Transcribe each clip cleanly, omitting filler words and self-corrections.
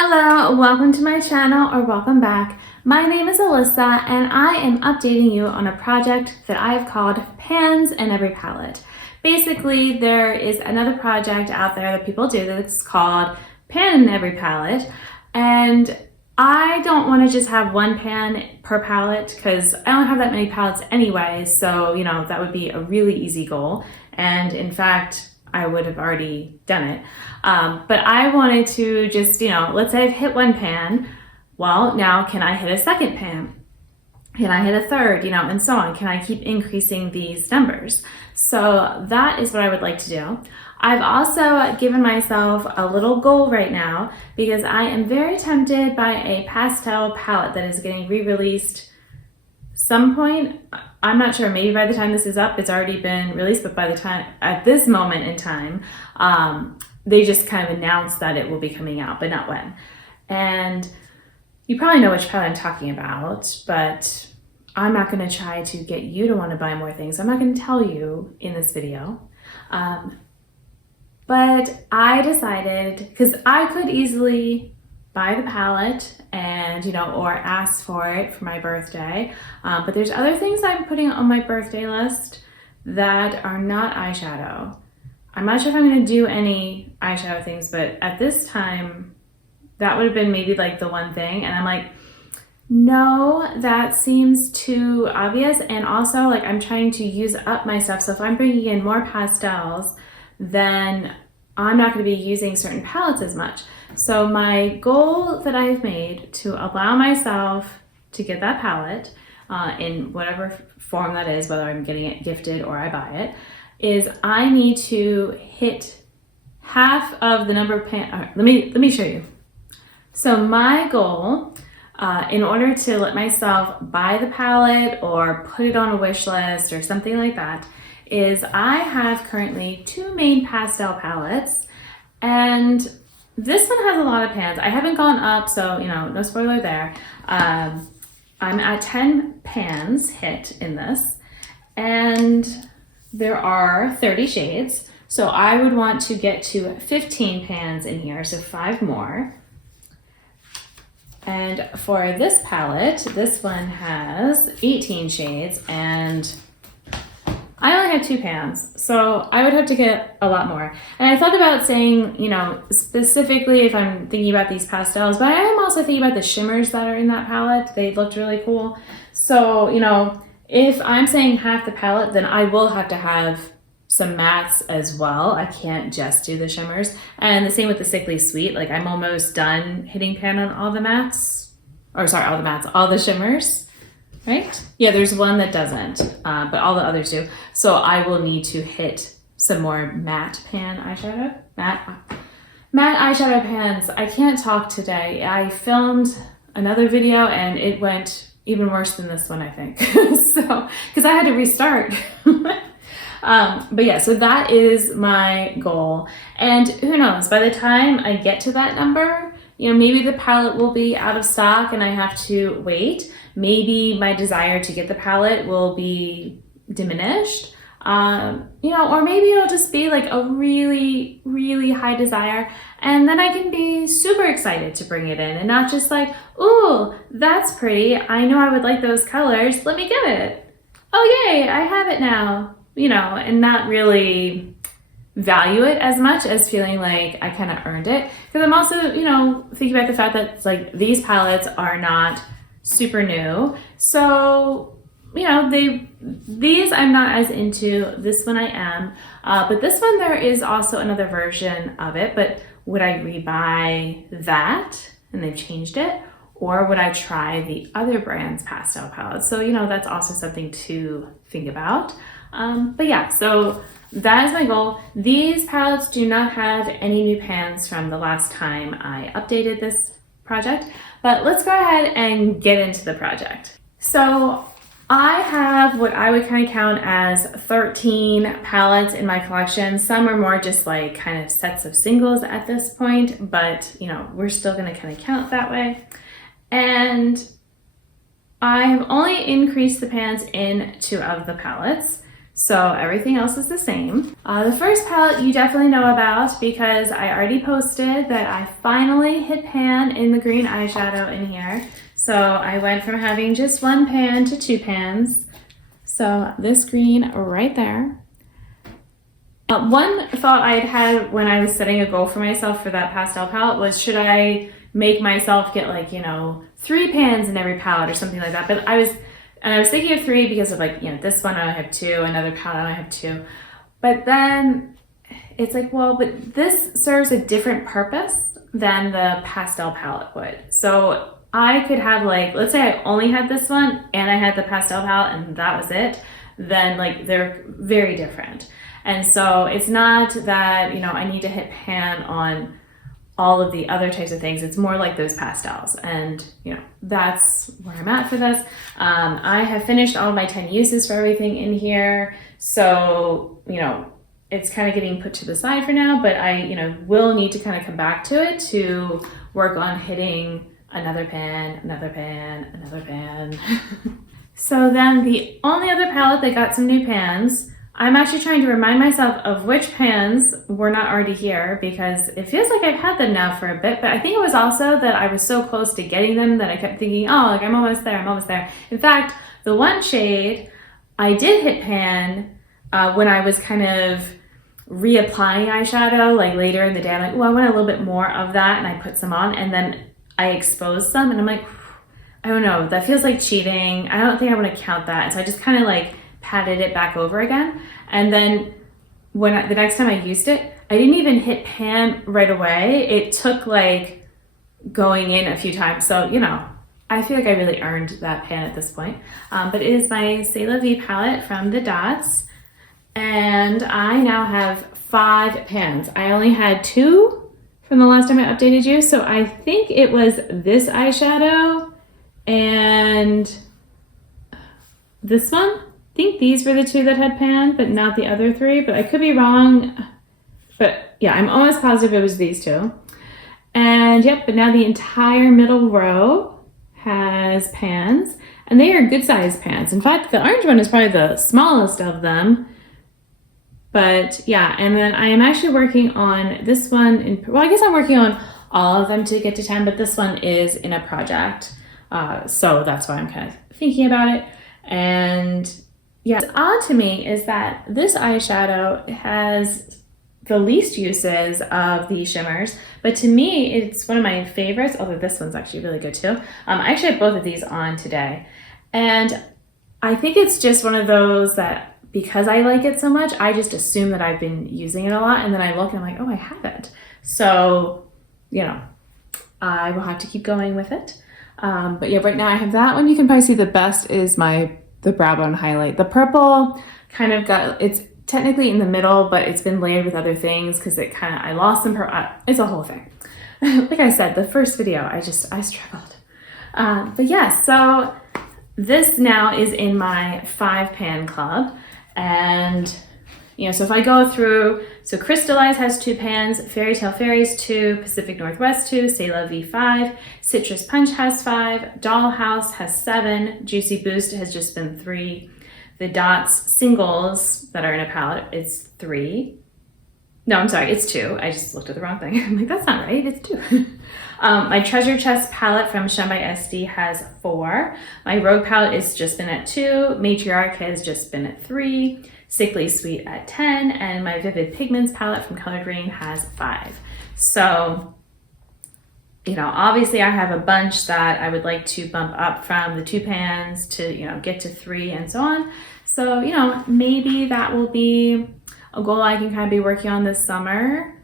Hello, welcome to my channel or welcome back. My name is Alyssa and I am updating you on a project that I have called Pans in Every Palette. Basically, there is another project out there that people do that's called Pan in Every Palette, and I don't want to just have one pan per palette because I don't have that many palettes anyway, so that would be a really easy goal, and in fact I would have already done it. But I wanted to just, let's say I've hit one pan. Well, now can I hit a second pan? Can I hit a third, and so on? Can I keep increasing these numbers? So that is what I would like to do. I've also given myself a little goal right now because I am very tempted by a pastel palette that is getting re-released some point. I'm not sure, maybe by the time this is up, it's already been released, but by the time, at this moment in time, they just kind of announced that it will be coming out, but not when. And you probably know which palette I'm talking about, but I'm not going to try to get you to want to buy more things. I'm not going to tell you in this video. But I decided, because I could easily buy the palette and, or ask for it for my birthday. But there's other things I'm putting on my birthday list that are not eyeshadow. I'm not sure if I'm going to do any eyeshadow things, but at this time, that would have been maybe like the one thing. And I'm like, no, that seems too obvious. And also, like, I'm trying to use up my stuff. So if I'm bringing in more pastels, then I'm not going to be using certain palettes as much. So my goal that I've made to allow myself to get that palette in whatever form that is, whether I'm getting it gifted or I buy it, is I need to hit half of the number of let me show you. So my goal, in order to let myself buy the palette or put it on a wish list or something like that, is I have currently two main pastel palettes, and this one has a lot of pans. I haven't gone up, so no spoiler there. I'm at 10 pans hit in this, and there are 30 shades. So I would want to get to 15 pans in here, so 5 more. And for this palette, this one has 18 shades, and I only have 2 pans, so I would have to get a lot more. And I thought about saying, specifically if I'm thinking about these pastels, but I am also thinking about the shimmers that are in that palette. They looked really cool. So, if I'm saying half the palette, then I will have to have some mattes as well. I can't just do the shimmers. And the same with the Sickly Sweet. Like, I'm almost done hitting pan on all the mattes. Or sorry, all the shimmers. Right? Yeah, there's one that doesn't, but all the others do. So I will need to hit some more matte pan eyeshadow. Matte eyeshadow pans. I can't talk today. I filmed another video and it went even worse than this one, I think. So, because I had to restart. But yeah, so that is my goal. And who knows, by the time I get to that number, maybe the palette will be out of stock and I have to wait. Maybe my desire to get the palette will be diminished, or maybe it'll just be like a really, really high desire. And then I can be super excited to bring it in and not just like, ooh, that's pretty. I know I would like those colors. Let me get it. Oh, yay, I have it now, and not really value it as much as feeling like I kind of earned it. Because I'm also, thinking about the fact that it's like these palettes are not super new. So, these I'm not as into. This one I am. But this one, there is also another version of it. But would I rebuy that? And they've changed it. Or would I try the other brand's pastel palettes? So, that's also something to think about. But yeah, so that is my goal. These palettes do not have any new pans from the last time I updated this project, but let's go ahead and get into the project. So I have what I would kind of count as 13 palettes in my collection. Some are more just like kind of sets of singles at this point, but we're still going to kind of count that way. And I have only increased the pans in 2 of the palettes. So everything else is the same. The first palette you definitely know about because I already posted that I finally hit pan in the green eyeshadow in here. So I went from having just one pan to 2 pans. So this green right there. One thought I'd had when I was setting a goal for myself for that pastel palette was, should I make myself get like, 3 pans in every palette or something like that? But I was thinking of 3 because of like, this one I have 2, another palette I have 2. But then it's like, well, but this serves a different purpose than the pastel palette would. So I could have like, let's say I only had this one and I had the pastel palette and that was it, then like they're very different. And so it's not that, I need to hit pan on all of the other types of things. It's more like those pastels. And, that's where I'm at for this. I have finished all of my 10 uses for everything in here. So, it's kind of getting put to the side for now, but I, will need to kind of come back to it to work on hitting another pan, another pan, another pan. So then the only other palette that got some new pans, I'm actually trying to remind myself of which pans were not already here because it feels like I've had them now for a bit, but I think it was also that I was so close to getting them that I kept thinking, oh, like I'm almost there, I'm almost there. In fact, the one shade I did hit pan when I was kind of reapplying eyeshadow, like later in the day. I'm like, oh, I want a little bit more of that, and I put some on, and then I exposed some, and I'm like, I don't know, that feels like cheating. I don't think I want to count that. And so I just kind of like patted it back over again. And then the next time I used it, I didn't even hit pan right away. It took like going in a few times. So, I feel like I really earned that pan at this point. But it is my C'est La Vie palette from the Dots. And I now have 5 pans. I only had 2 from the last time I updated you. So I think it was this eyeshadow and this one. I think these were the 2 that had pan, but not the other 3, but I could be wrong. But yeah, I'm almost positive it was these 2. And yep, but now the entire middle row has pans, and they are good sized pans. In fact, the orange one is probably the smallest of them. But yeah, and then I am actually working on this one. Well, I guess I'm working on all of them to get to 10, but this one is in a project. So that's why I'm kind of thinking about it. And yeah, what's odd to me is that this eyeshadow has the least uses of the shimmers, but to me, it's one of my favorites, although this one's actually really good too. I actually have both of these on today, and I think it's just one of those that because I like it so much, I just assume that I've been using it a lot, and then I look and I'm like, oh, I haven't. So, I will have to keep going with it. But yeah, right now I have that one. You can probably see the best is the brow bone highlight. The purple kind of it's technically in the middle, but it's been layered with other things because I lost some it's a whole thing. Like I said, the first video, I struggled. But yeah, so this now is in my 5 pan club. And, so if I go through, so Crystallize has 2 pans, Fairy Tale Fairies 2, Pacific Northwest 2, C'est La Vie 5, Citrus Punch has 5, Dollhouse has 7, Juicy Boost has just been 3, the Dots singles that are in a palette is 3. No, I'm sorry, it's 2. I just looked at the wrong thing. I'm like, that's not right, it's 2. My Treasure Chest palette from Shine by SD has 4. My Rogue palette has just been at 2. Matriarch has just been at 3. Sickly Sweet at 10. And my Vivid Pigments palette from Colored Rain has 5. So, obviously I have a bunch that I would like to bump up from the 2 pans to, get to 3 and so on. So, maybe that will be a goal I can kind of be working on this summer.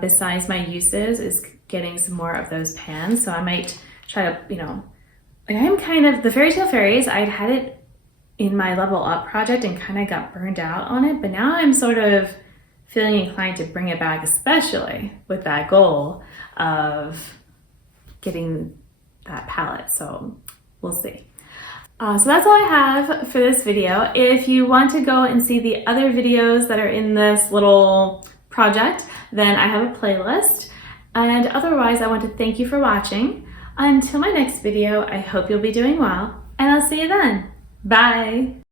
Besides my uses is getting some more of those pans. So I might try to, I'm kind of, the Fairy Tale Fairies, I'd had it in my Level Up project and kind of got burned out on it, but now I'm sort of feeling inclined to bring it back, especially with that goal of getting that palette. So we'll see. So that's all I have for this video. If you want to go and see the other videos that are in this little project, then I have a playlist. And otherwise, I want to thank you for watching. Until my next video, I hope you'll be doing well, and I'll see you then. Bye!